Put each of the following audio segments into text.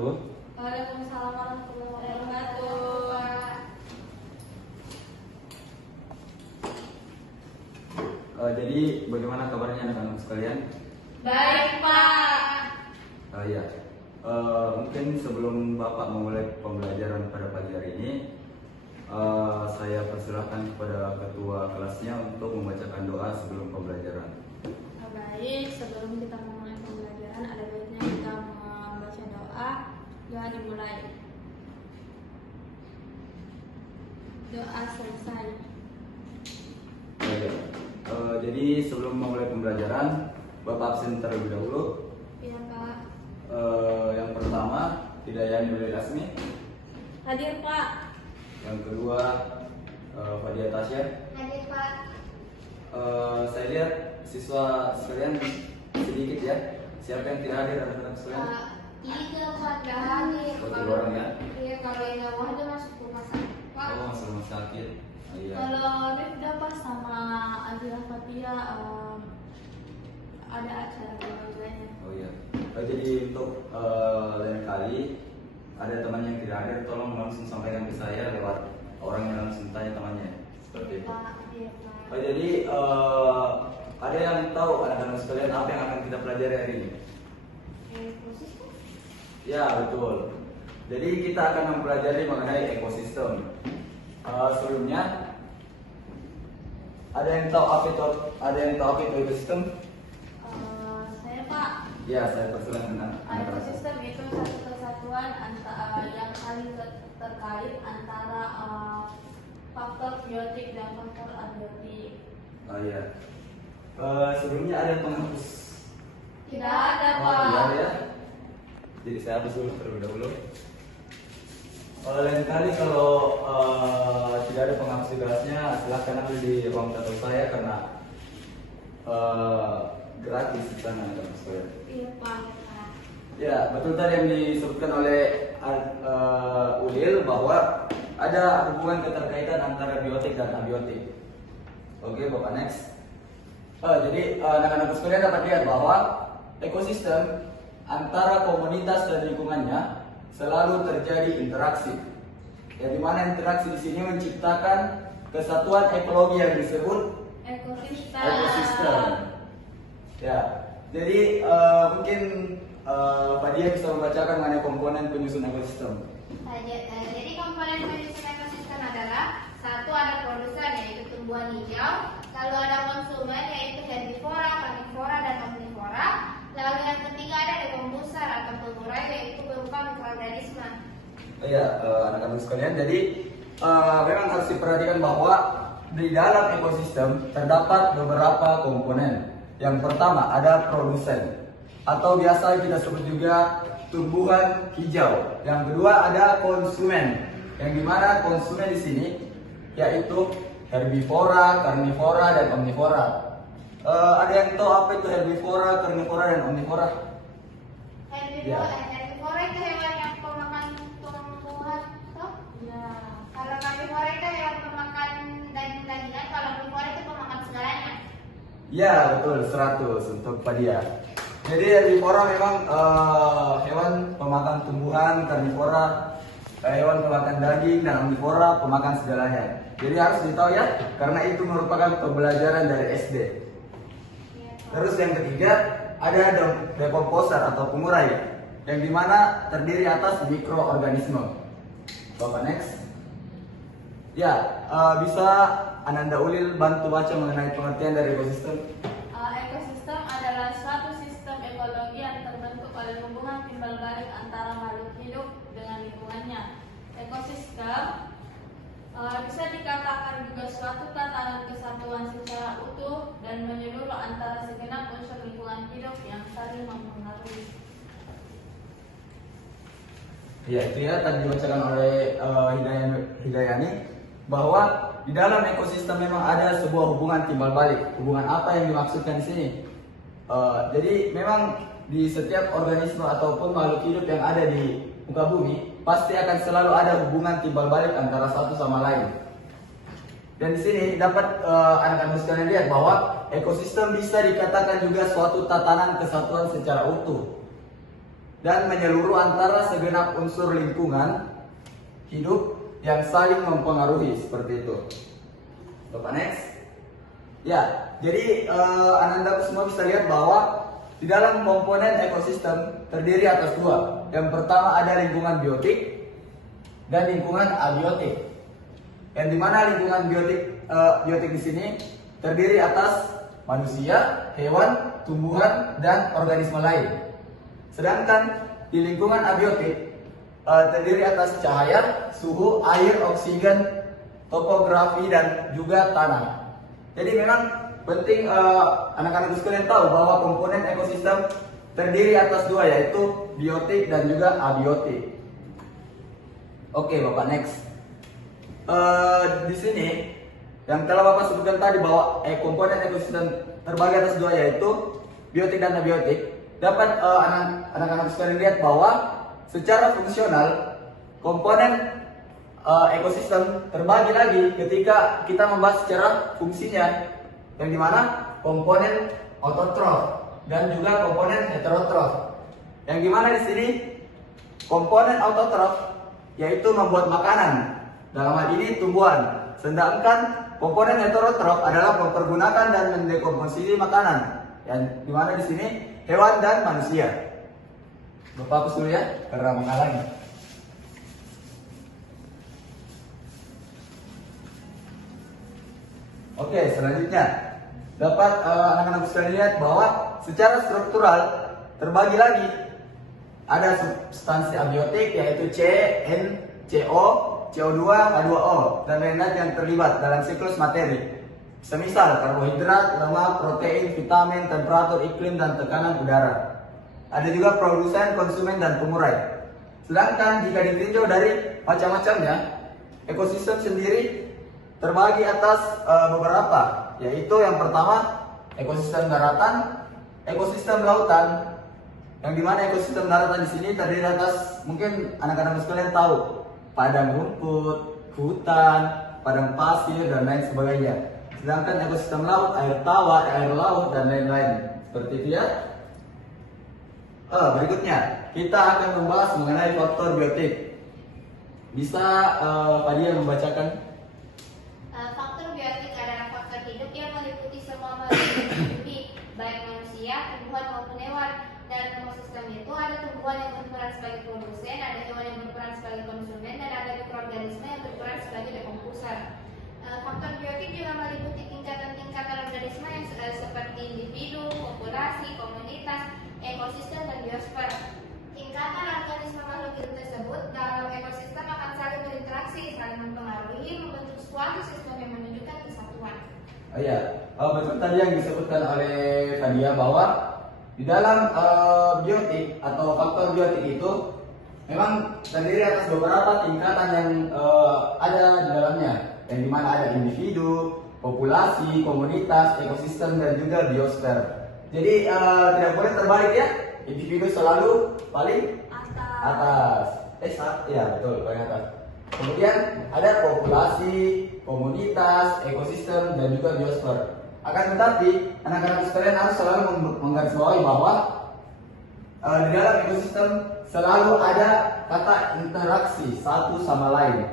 wabarakatuh. Waalaikumsalam warahmatullahi wabarakatuh. Jadi bagaimana kabarnya anak-anak sekalian? Baik, Pak. Ya, mungkin sebelum Bapak memulai pembelajaran pada pagi hari ini, saya persilahkan kepada ketua kelasnya untuk membacakan doa sebelum pembelajaran. Baik, sebelum kita memulai pembelajaran, ada baiknya kita membaca doa. Doa dimulai. Doa selesai. Ya. Jadi sebelum memulai pembelajaran, Bapak absen terlebih dahulu. Iya, Pak. Yang pertama, Hidayani Nuril Asmi. Hadir, Pak. Yang kedua, Fadia Tasya. Hadir, Pak. Saya lihat siswa sekalian sedikit ya. Siapa yang tidak hadir anak-anak sekalian? Tiga, Pak. Nggak hadir. Satu orang ya. Iya, kalau yang nggak mau ada masuk rumah sakit, Pak. Oh, masih rumah sakit. Iya. Kalau Rifda Pak sama Azira Fatia ada acara keluarganya. Oh iya. Jadi untuk lain kali ada teman yang tidak hadir, tolong langsung sampaikan ke saya lewat orang yang langsung tanya temannya. Seperti itu. Pak, iya, Pak. Jadi ada yang tahu anak-anak sekalian apa yang akan kita pelajari hari ini? Ekosistem. Ya, betul. Jadi kita akan mempelajari mengenai ekosistem. Sebelumnya ada yang tahu apa itu ekosistem? Saya, Pak. Ya, saya persilakan anak-anak. Ekosistem itu satu kesatuan yang saling terkait antara faktor biotik dan faktor abiotik. Oh iya. Sebelumnya ada yang penghapus. Tidak ada, Oh, Pak. tidak ada ya. Jadi saya hapus dulu terlebih dahulu. Lain kali kalau tidak ada penghapus di kelasnya, silahkan ambil di ruang tato saya karena gratis di sana anak-anak sekalian. Iya, Pak. Ya, betul tadi yang disebutkan oleh Ulil bahwa ada hubungan keterkaitan antara biotik dan abiotik. Oke, Bapak next. Jadi anak-anak sekalian dapat lihat bahwa ekosistem antara komunitas dan lingkungannya selalu terjadi interaksi. Ya, di mana interaksi di sini menciptakan kesatuan ekologi yang disebut ekosistem. Ya, jadi mungkin Pak Dia bisa membacakan mengenai komponen penyusun ekosistem. Jadi komponen penyusun ekosistem adalah satu, ada produsen yaitu tumbuhan hijau, lalu ada konsumen yaitu herbivora, karnivora, dan omnivora, lalu yang ketiga ada dekomposer atau pengurai yaitu berupa mikroorganisme. Ya, anak-anak sekalian, jadi memang harus diperhatikan bahwa di dalam ekosistem terdapat beberapa komponen. Yang pertama ada produsen atau biasa kita sebut juga tumbuhan hijau. Yang kedua ada konsumen, yang dimana konsumen di sini yaitu herbivora, karnivora, dan omnivora. Ada yang tahu apa itu herbivora, karnivora, dan omnivora? Herbivora itu hewan yang pemakan tumbuhan, toh? Ya. Kalau karnivora itu hewan pemakan daging-dagingan, kalau omnivora itu pemakan segalanya. Ya, betul, 100 untuk Pak Dia. Jadi herbivora memang hewan pemakan tumbuhan, karnivora hewan pemakan daging, dan omnivora pemakan segalanya. Jadi harus ditahu ya, karena itu merupakan pembelajaran dari SD. Terus yang ketiga ada dekomposer atau pengurai, yang dimana terdiri atas mikroorganisme. Bapak next. Ya, bisa Ananda Ulil bantu baca mengenai pengertian dari ekosistem? Ekosistem adalah suatu sistem ekologi yang terbentuk oleh hubungan timbal balik antara makhluk hidup dengan lingkungannya. Ekosistem bisa dikatakan juga suatu tatanan kesatuan secara utuh dan menyeluruh antara segenap unsur lingkungan hidup yang saling mempengaruhi. Ya, itu ya tadi dibacakan oleh Hidayani bahwa di dalam ekosistem memang ada sebuah hubungan timbal balik. Hubungan apa yang dimaksudkan di sini? Jadi memang di setiap organisme ataupun makhluk hidup yang ada di muka bumi pasti akan selalu ada hubungan timbal balik antara satu sama lain. Dan di sini dapat anak-anak sekalian lihat bahwa ekosistem bisa dikatakan juga suatu tatanan kesatuan secara utuh. dan menyeluruh antara segenap unsur lingkungan hidup yang saling mempengaruhi, seperti itu. Bapak next. Ya, jadi Ananda semua bisa lihat bahwa di dalam komponen ekosistem terdiri atas dua. Yang pertama ada lingkungan biotik dan lingkungan abiotik. Yang dimana lingkungan biotik di sini terdiri atas manusia, hewan, tumbuhan, dan organisme lain. Sedangkan di lingkungan abiotik terdiri atas cahaya, suhu, air, oksigen, topografi, dan juga tanah. Jadi memang penting anak-anak sekalian tahu bahwa komponen ekosistem terdiri atas dua, yaitu biotik dan juga abiotik. Oke, Bapak next. Di sini yang telah Bapak sebutkan tadi bahwa komponen ekosistem terbagi atas dua, yaitu biotik dan abiotik. Dapat anak-anak sekalian lihat bahwa secara fungsional komponen ekosistem terbagi lagi ketika kita membahas secara fungsinya, yang dimana komponen autotrof dan juga komponen heterotrof. Yang dimana di sini komponen autotrof yaitu membuat makanan, dalam hal ini tumbuhan, sedangkan komponen heterotrof adalah mempergunakan dan mendekomposisi makanan, yang dimana di sini hewan dan manusia. Bapak hapus dulu ya karena menghalangi. Oke, selanjutnya dapat anak-anak sekalian lihat bahwa secara struktural terbagi lagi. Ada substansi abiotik yaitu C, N, CO, CO2, H2O, dan lain-lain yang terlibat dalam siklus materi. Semisal karbohidrat, lemak, protein, vitamin, temperatur iklim, dan tekanan udara. Ada juga produsen, konsumen, dan pengurai. Sedangkan jika ditinjau dari macam-macamnya, ekosistem sendiri terbagi atas beberapa, yaitu yang pertama ekosistem daratan, ekosistem lautan. Yang dimana ekosistem daratan di sini terdiri atas, mungkin anak-anak sekalian tahu, padang rumput, hutan, padang pasir, dan lain sebagainya. Sedangkan ekosistem laut, air tawar, air laut, dan lain-lain. Seperti itu ya. Berikutnya kita akan membahas mengenai faktor biotik. Bisa Pak Dia membacakan? Faktor biotik adalah faktor hidup yang meliputi semua makhluk hidup, baik manusia, tumbuhan maupun hewan. Dalam ekosistem itu ada tumbuhan yang berperan sebagai produsen, ada hewan yang berperan sebagai konsumen, dan ada mikroorganisme yang berperan sebagai dekomposer. Faktor biotik juga meliputi tingkatan-tingkatan organisme yang seperti individu, populasi, komunitas, ekosistem, dan biosfer. Tingkatan organisme makhluk hidup tersebut dalam ekosistem akan saling berinteraksi, saling mempengaruhi, membentuk suatu sistem yang menunjukkan kesatuan. Oh iya, betul tadi yang disebutkan oleh Fadia bahwa di dalam biotik atau faktor biotik itu memang terdiri atas beberapa tingkatan yang ada di dalamnya, yang dimana ada individu, populasi, komunitas, ekosistem, dan juga biosfer. Jadi tidak boleh terbalik ya, individu selalu paling atas. Ya betul, paling atas. Kemudian ada populasi, komunitas, ekosistem, dan juga biosfer. Akan tetapi anak-anak sekalian harus selalu menggarisbawahi bahwa di dalam ekosistem selalu ada kata interaksi satu sama lain.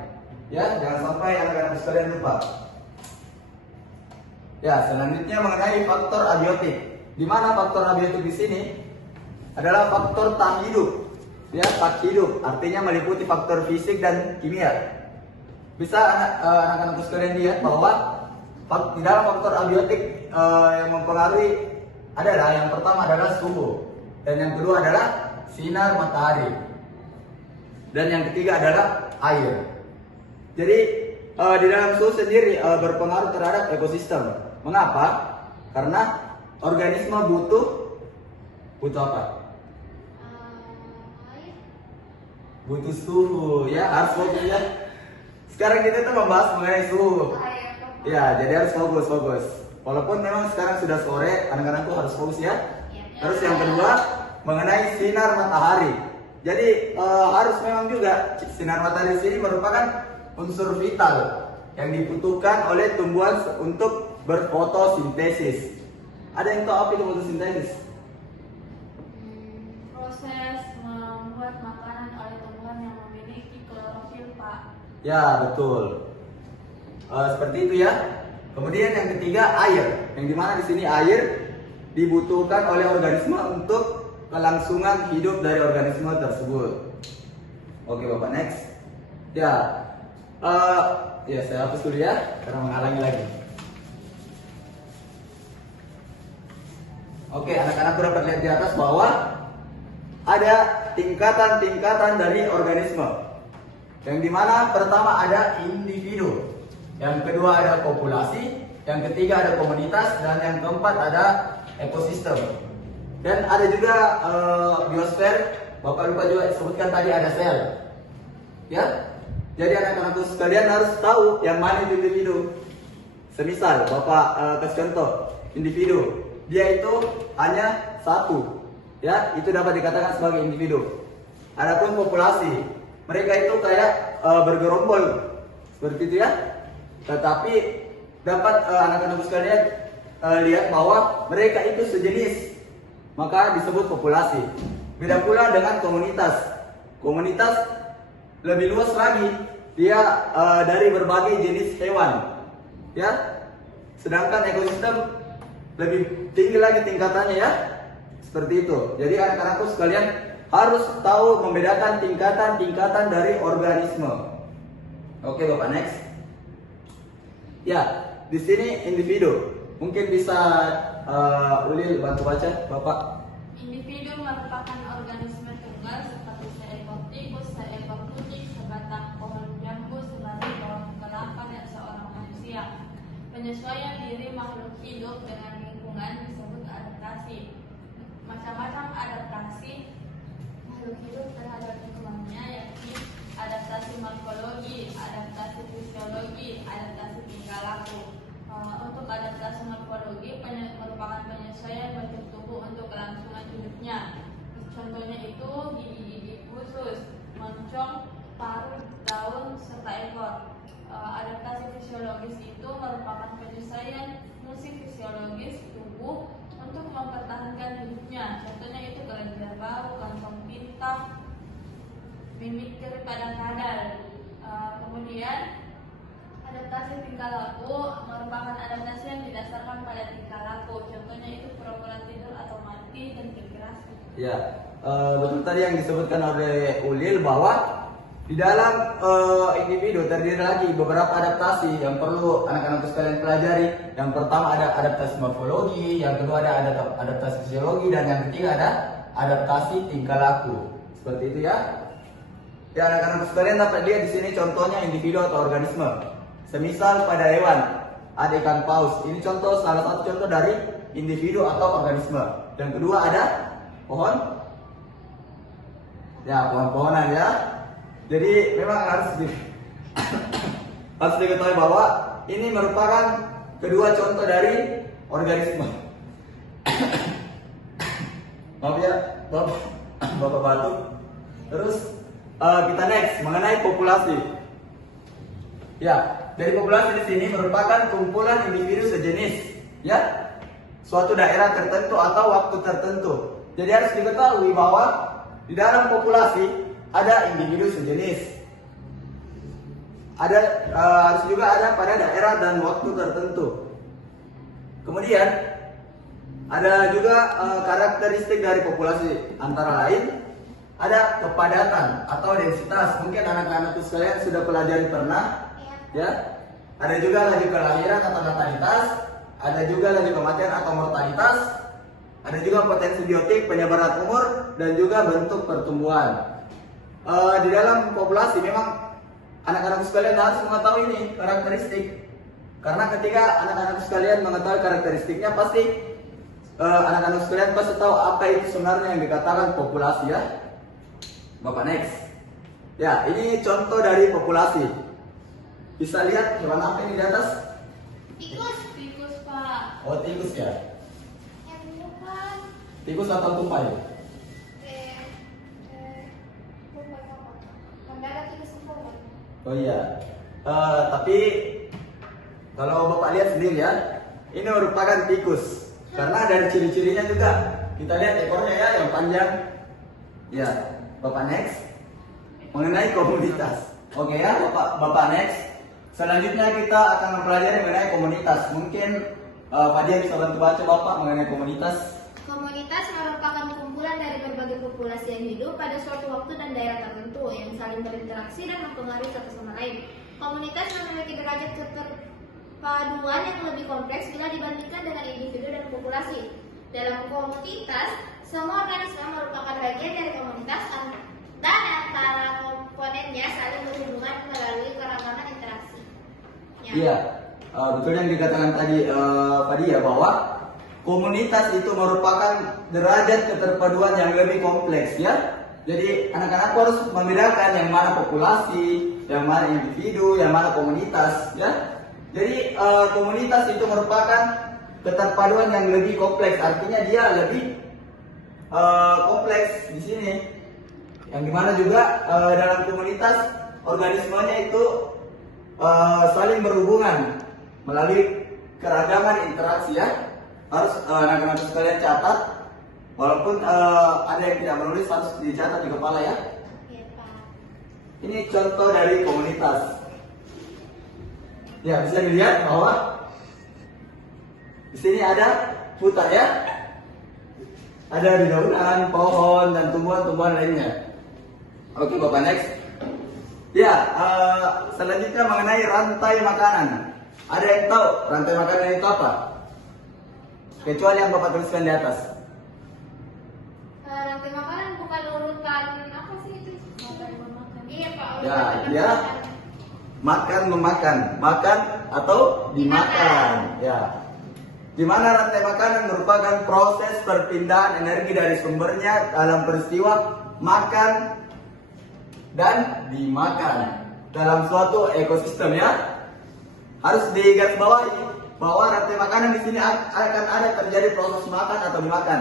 Ya, jangan sampai anak-anak sekalian lupa. Ya, selanjutnya mengenai faktor abiotik. Di mana faktor abiotik di sini adalah faktor tak hidup. Ya, tak hidup artinya meliputi faktor fisik dan kimia. Bisa anak-anak sekalian lihat bahwa di dalam faktor abiotik yang mempengaruhi adalah yang pertama adalah suhu, dan yang kedua adalah sinar matahari, dan yang ketiga adalah air. Jadi di dalam suhu sendiri berpengaruh terhadap ekosistem. Mengapa? Karena organisme butuh apa? Butuh suhu, ya harus fokus ya. Sekarang kita tuh membahas mengenai suhu. Ya, jadi harus fokus. Walaupun memang sekarang sudah sore, anak-anakku harus fokus ya. Terus yang kedua mengenai sinar matahari. Jadi harus memang juga sinar matahari sini merupakan unsur vital yang dibutuhkan oleh tumbuhan untuk berfotosintesis. Ada yang tahu apa itu fotosintesis? Proses membuat makanan oleh tumbuhan yang memiliki klorofil, Pak. Ya, betul. Seperti itu ya. Kemudian yang ketiga, air. Yang dimana di sini air dibutuhkan oleh organisme untuk kelangsungan hidup dari organisme tersebut. Oke, Bapak, next. Ya, ya saya hapus dulu ya, karena menghalangi lagi. Oke, anak-anakku dapat lihat di atas bahwa ada tingkatan-tingkatan dari organisme. Yang dimana pertama ada individu, yang kedua ada populasi, yang ketiga ada komunitas, dan yang keempat ada ekosistem. Dan ada juga biosfer. Bapak lupa juga sebutkan tadi ada sel. Ya, jadi anak-anakku sekalian harus tahu yang mana itu individu. Semisal Bapak kasih contoh individu, dia itu hanya satu, ya, itu dapat dikatakan sebagai individu. Adapun populasi, mereka itu kayak bergerombol, seperti itu ya. Tetapi dapat anak-anak sekalian lihat bahwa mereka itu sejenis, maka disebut populasi. Beda pula dengan komunitas. Komunitas lebih luas lagi, dia dari berbagai jenis hewan, ya. Sedangkan ekosistem lebih tinggi lagi tingkatannya, ya. Seperti itu. Jadi anak-anakku sekalian harus tahu membedakan tingkatan-tingkatan dari organisme. Oke, Bapak, next. Ya, di sini individu. Mungkin bisa Ulil bantu baca, Bapak. Individu merupakan organisme tunggal seperti seekor tikus, seekor kucing, sebatang pohon jambu, sebagai pohon kelapa, dan seorang manusia. Penyesuaian diri makhluk hidup dengan lingkungan disebut adaptasi. Macam-macam adaptasi makhluk hidup terhadap lingkungannya, yakni adaptasi morfologi, adaptasi fisiologi, adaptasi tingkah laku. Untuk adaptasi morfologi merupakan penyesuaian bentuk tubuh untuk kelangsungan hidupnya. Contohnya itu gigi-gigi khusus, moncong, paruh, daun, serta ekor. Adaptasi fisiologis itu merupakan penyesuaian fungsi fisiologis tubuh untuk mempertahankan hidupnya. Contohnya itu kelenjar bau, kantong pintar, mimikri pada kadal. Kemudian adaptasi tingkah laku merupakan adaptasi yang didasarkan pada tingkah laku. Contohnya itu pura-pura tidur atau mati dan migrasi. Ya, betul tadi yang disebutkan oleh Ulil bahwa di dalam individu terdiri lagi beberapa adaptasi yang perlu anak-anak sekalian pelajari. Yang pertama ada adaptasi morfologi, yang kedua ada adaptasi fisiologi, dan yang ketiga ada adaptasi tingkah laku. Seperti itu ya. Ya, anak-anak sekalian dapat lihat di sini contohnya individu atau organisme. Semisal pada hewan ada ikan paus. Ini contoh, salah satu contoh dari individu atau organisme. Yang kedua ada pohon. Ya, pohon-pohonan ya. Jadi memang harus diketahui bahwa ini merupakan kedua contoh dari organisme. Maaf ya, Bapak batuk. Terus kita next mengenai populasi. Ya, dari populasi di sini merupakan kumpulan individu sejenis, ya, suatu daerah tertentu atau waktu tertentu. Jadi harus diketahui bahwa di dalam populasi ada individu sejenis. Harus juga ada pada daerah dan waktu tertentu. Kemudian ada juga karakteristik dari populasi, antara lain ada kepadatan atau densitas. Mungkin anak-anak sekalian sudah pelajari pernah, ya. Ada juga laju kelahiran atau natalitas, ada juga laju kematian atau mortalitas, ada juga potensi biotik, penyebaran umur, dan juga bentuk pertumbuhan. Di dalam populasi memang anak-anak sekalian harus mengetahui ini karakteristik. Karena ketika anak-anak sekalian mengetahui karakteristiknya, pasti anak-anak sekalian pasti tahu apa itu sebenarnya yang dikatakan populasi, ya. Bapak next. Ya, ini contoh dari populasi. Bisa lihat hewan apa ini di atas? Tikus. Tikus, Pak. Oh, tikus ya. Yang bukan. Tikus atau tupai? Bukan apa? Mendarat tikus semua. Oh iya. Tapi kalau Bapak lihat sendiri ya, ini merupakan tikus. Karena dari ciri-cirinya juga kita lihat ekornya ya yang panjang. Ya. Bapak next. Mengenai komunitas. Oke ya, Bapak next. Selanjutnya kita akan mempelajari mengenai komunitas. Mungkin Pak Dia bisa bantu baca Bapak mengenai komunitas. Komunitas merupakan kumpulan dari berbagai populasi yang hidup pada suatu waktu dan daerah tertentu yang saling berinteraksi dan mempengaruhi satu sama lain. Komunitas memiliki derajat keterpaduan yang lebih kompleks bila dibandingkan dengan individu dan populasi. Dalam komunitas, semua organisme merupakan bagian dari komunitas dan antara komponennya saling berhubungan melalui keragaman interaksi. Iya, betul yang dikatakan tadi Pak Dia bahwa komunitas itu merupakan derajat keterpaduan yang lebih kompleks ya. Jadi anak-anak harus membedakan yang mana populasi, yang mana individu, yang mana komunitas ya. Jadi komunitas itu merupakan keterpaduan yang lebih kompleks, artinya dia lebih kompleks di sini. Yang dimana juga dalam komunitas organismenya itu saling berhubungan melalui keragaman interaksi ya. Harus anak-anak sekalian catat, walaupun ada yang tidak menulis harus dicatat di kepala ya. Iya, Pak. Ini contoh dari komunitas. Ya, bisa dilihat bahwa di sini ada hutan ya. Ada dedaunan, pohon dan tumbuhan-tumbuhan lainnya. Oke, Bapak next. Ya, selanjutnya mengenai rantai makanan. Ada yang tahu rantai makanan itu apa? Kecuali yang Bapak tuliskan di atas. Rantai makanan bukan urutan apa sih itu? Makan memakan. Iya, Pak. Ya, urutan ya. makanan. Makan memakan, makan atau dimakan. Ya. Di mana rantai makanan merupakan proses perpindahan energi dari sumbernya dalam peristiwa makan dan dimakan dalam suatu ekosistem ya. Harus digarisbawahi bahwa rantai makanan di sini akan ada terjadi proses makan atau dimakan.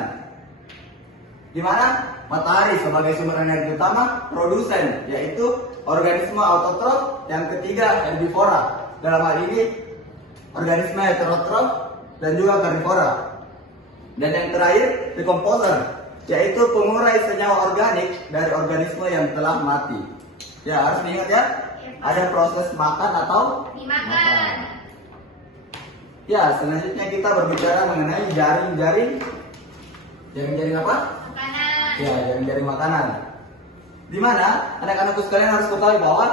Di mana matahari sebagai sumber energi utama, produsen yaitu organisme autotrof, yang ketiga herbivora. Dalam hal ini organisme heterotrof dan juga karnivora. Dan yang terakhir decomposer, yaitu pengurai senyawa organik dari organisme yang telah mati. Ya, harus diingat ya. Ada proses makan atau Dimakan. Ya, selanjutnya kita berbicara mengenai jaring-jaring. Jaring-jaring apa? Makanan. Ya, jaring-jaring makanan. Di mana anak-anakku sekalian harus ketahui bahwa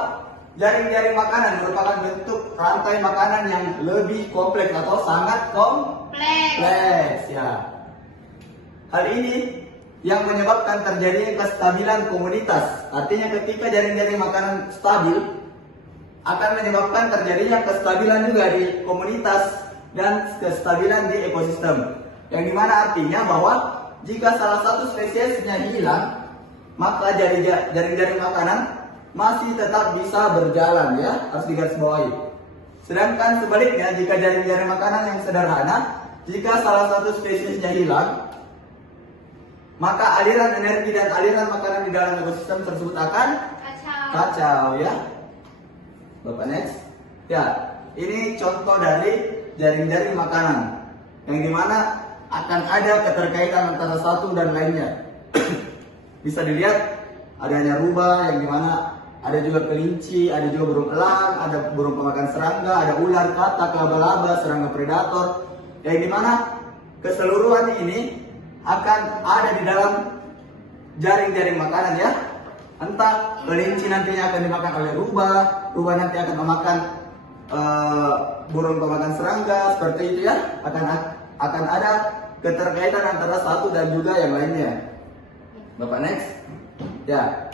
jaring-jaring makanan merupakan bentuk rantai makanan yang lebih kompleks atau sangat kompleks ya. Hal ini yang menyebabkan terjadinya kestabilan komunitas. Artinya ketika jaring-jaring makanan stabil akan menyebabkan terjadinya kestabilan juga di komunitas dan kestabilan di ekosistem. Yang dimana artinya bahwa jika salah satu spesiesnya hilang, maka jaring-jaring makanan masih tetap bisa berjalan ya, harus digarisbawahi. Sedangkan sebaliknya, jika jaring-jaring makanan yang sederhana, jika salah satu spesiesnya hilang, maka aliran energi dan aliran makanan di dalam ekosistem tersebut akan kacau ya. Bapak next. Ya, ini contoh dari jaring-jaring makanan yang dimana akan ada keterkaitan antara satu dan lainnya. Bisa dilihat adanya rubah yang dimana ada juga kelinci, ada juga burung elang, ada burung pemakan serangga, ada ular, katak, laba-laba, serangga predator. Yang dimana keseluruhan ini akan ada di dalam jaring-jaring makanan ya. Entah kelinci nantinya akan dimakan oleh rubah, rubah nanti akan memakan burung pemakan serangga, seperti itu ya. Akan ada keterkaitan antara satu dan juga yang lainnya. Bapak next. Ya.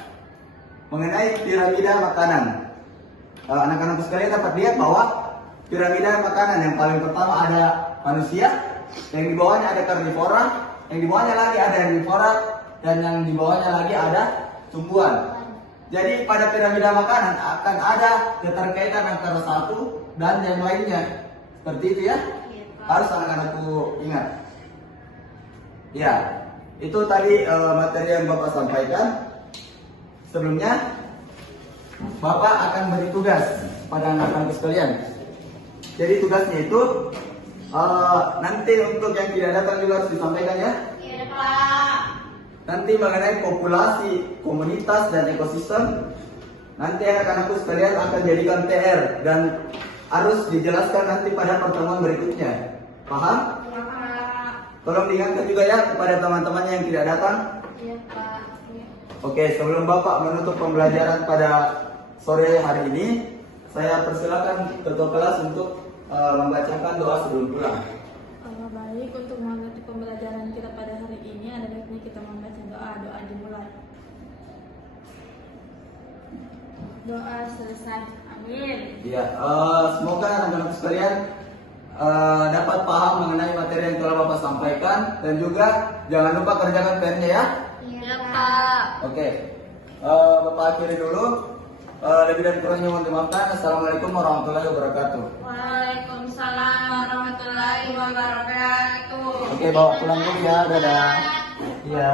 Mengenai piramida makanan. Anak-anak sekalian dapat lihat bahwa piramida makanan yang paling pertama ada manusia, yang di bawahnya ada karnivora, yang di bawahnya lagi ada herbivora, dan yang di bawahnya lagi ada tumbuhan. Jadi pada piramida makanan akan ada keterkaitan antara satu dan yang lainnya. Seperti itu ya. Harus anak-anakku ingat. Ya, itu tadi materi yang Bapak sampaikan. Sebelumnya Bapak akan beri tugas pada anak-anak sekalian. Jadi tugasnya itu nanti untuk yang tidak datang juga harus disampaikan ya. Iya, Pak. nanti mengenai populasi, komunitas, dan ekosistem. Nanti anak-anakku sekalian akan jadikan PR dan harus dijelaskan nanti pada pertemuan berikutnya. Paham? Ya, Pak. Tolong diingatkan juga ya kepada teman-teman yang tidak datang. Iya, Pak. Iya. Oke, sebelum Bapak menutup pembelajaran pada sore hari ini, saya persilakan ketua kelas untuk membacakan doa sebelum pulang. Baik, untuk mengerti pembelajaran kita pada hari ini, ada baiknya kita membaca doa. Doa dimulai. Doa selesai. Amin. Ya, semoga anak-anak sekalian dapat paham mengenai materi yang telah Bapak sampaikan dan juga jangan lupa kerjakan PR-nya ya. Iya, Pak. Oke, Bapak akhiri dulu. Lebih dan kurangnya mohon dimaafkan. Assalamualaikum warahmatullahi wabarakatuh. Waalaikumsalam warahmatullahi wabarakatuh. Oke, bawa pulang dulu ya. Dadah. Iya.